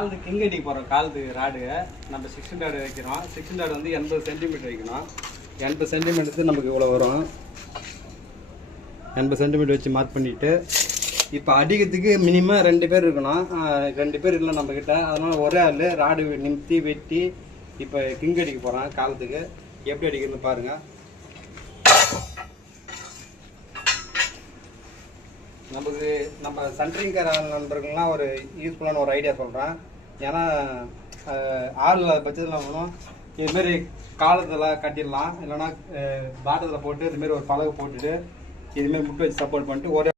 காலத்து கிங் அடிக்க போகிறோம். காலத்து ராடு நம்ம 16 ராடு வைக்கிறோம். 16 ராடு வந்து 80 சென்டிமீட்டர் வைக்கணும். 80 சென்டிமீட்டருக்கு நமக்கு இவ்வளோ வரும். 80 சென்டிமீட்டர் வச்சு மார்க் பண்ணிவிட்டு இப்போ அடிக்கிறதுக்கு மினிமம் 2 பேர் இருக்கணும். 2 பேர் இல்லை நம்மக்கிட்ட. அதனால் ஒரே ஆள் ராடு நிமித்தி வெட்டி இப்போ கிங் அடிக்க போகிறோம். காலத்துக்கு எப்படி அடிக்கிறதுன்னு பாருங்கள். நம்ம சென்ட்ரிங்கர் நண்பர்கள்லாம் ஒரு யூஸ்ஃபுல்லான ஒரு ஐடியா சொல்கிறேன். ஏன்னா ஆள் பட்சத்தில் நம்மளும் இதுமாரி காலத்தில் கட்டிடலாம். இல்லைன்னா பாட்டத்தில் போட்டு இதுமாரி ஒரு பலகை போட்டுட்டு இதுமாரி முட்டை வச்சு சப்போர்ட் பண்ணிட்டு ஒரே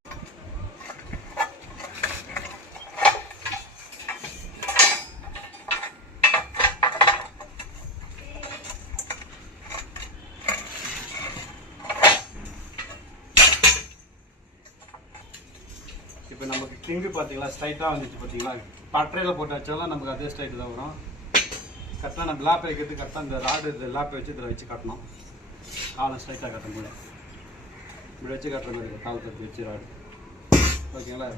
இப்போ நமக்கு கிங்கு பார்த்தீங்களா ஸ்ட்ரைட்டாக வந்துச்சு. பார்த்தீங்களா பட்டறையில் போட்டு வச்சாலும் நமக்கு அதே ஸ்ட்ரைட்டு தான் வரும். கரெக்டாக நம்ம லாப்பை வைக்கிறது கரெக்டாக இந்த ராடு இந்த லாப்பை வச்சு இதில் வச்சு கட்டணும். காலம் ஸ்ட்ரைட்டாக கட்ட முடியும். இப்படி வச்சு கட்டுற மாதிரி கால் தடுத்து வச்சு ராடு. ஓகேங்களா?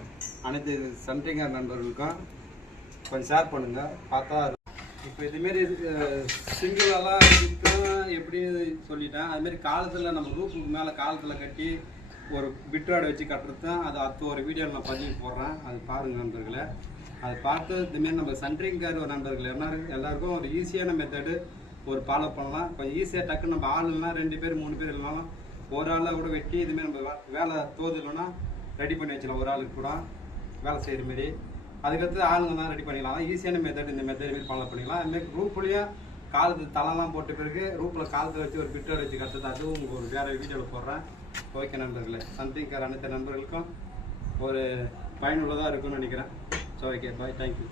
அனைத்து சென்ட்ரிங்கர் நண்பர்களுக்கும் கொஞ்சம் ஷேர் பண்ணுங்கள். பார்த்தா இப்போ இதுமாரி சிங்கிளெல்லாம் இருக்கும் எப்படி சொல்லிட்டேன். அதுமாரி காலத்தில் நம்ம ரூப்புக்கு மேலே காலத்தில் கட்டி ஒரு பிட்ராடு வச்சு கட்டுறது தான். அது ஒரு வீடியோவில் நான் பதிவு போடுறேன். அது பாருங்கள் நண்பர்களே. அதை பார்த்து இதுமாரி நம்ம சென்ட்ரிங்கர் நண்பர்கள் எல்லாருக்கும் ஒரு ஈஸியான மெத்தடு ஒரு ஃபாலோ பண்ணலாம். கொஞ்சம் ஈஸியாக டக்குன்னு நம்ம ஆள் இல்லைனா 2 பேர் 3 பேர் இல்லைனாலும் ஒரு ஆளாக கூட வெட்டி இதுமாரி நம்ம வேலை தோது இல்லைன்னா ரெடி பண்ணி வச்சிடலாம். ஒரு ஆளுக்கு கூட வேலை செய்கிற மாரி. அதுக்கடுத்து ஆளுங்க தான் ரெடி பண்ணிக்கலாம். ஈஸியான மெத்தட். இந்த மெத்தட் மாரி ஃபாலோ பண்ணிக்கலாம். அதுமாரி ரூப்லேயும் காலத்து தலைலாம் போட்ட பிறகு ரூப்பில் காலத்தை வச்சு ஒரு பிட்ராடு வச்சு கட்டுறது அதுவும் உங்களுக்கு ஒரு வேறு வீடியோவில் போடுறேன். ஓகே நண்பர்களே, சென்ட்ரிங்கர் அனைத்து நண்பர்களுக்கும் ஒரு பயனுள்ளதாக இருக்கும்னு நினைக்கிறேன். ஸோ ஓகே, பாய், தேங்க்யூ.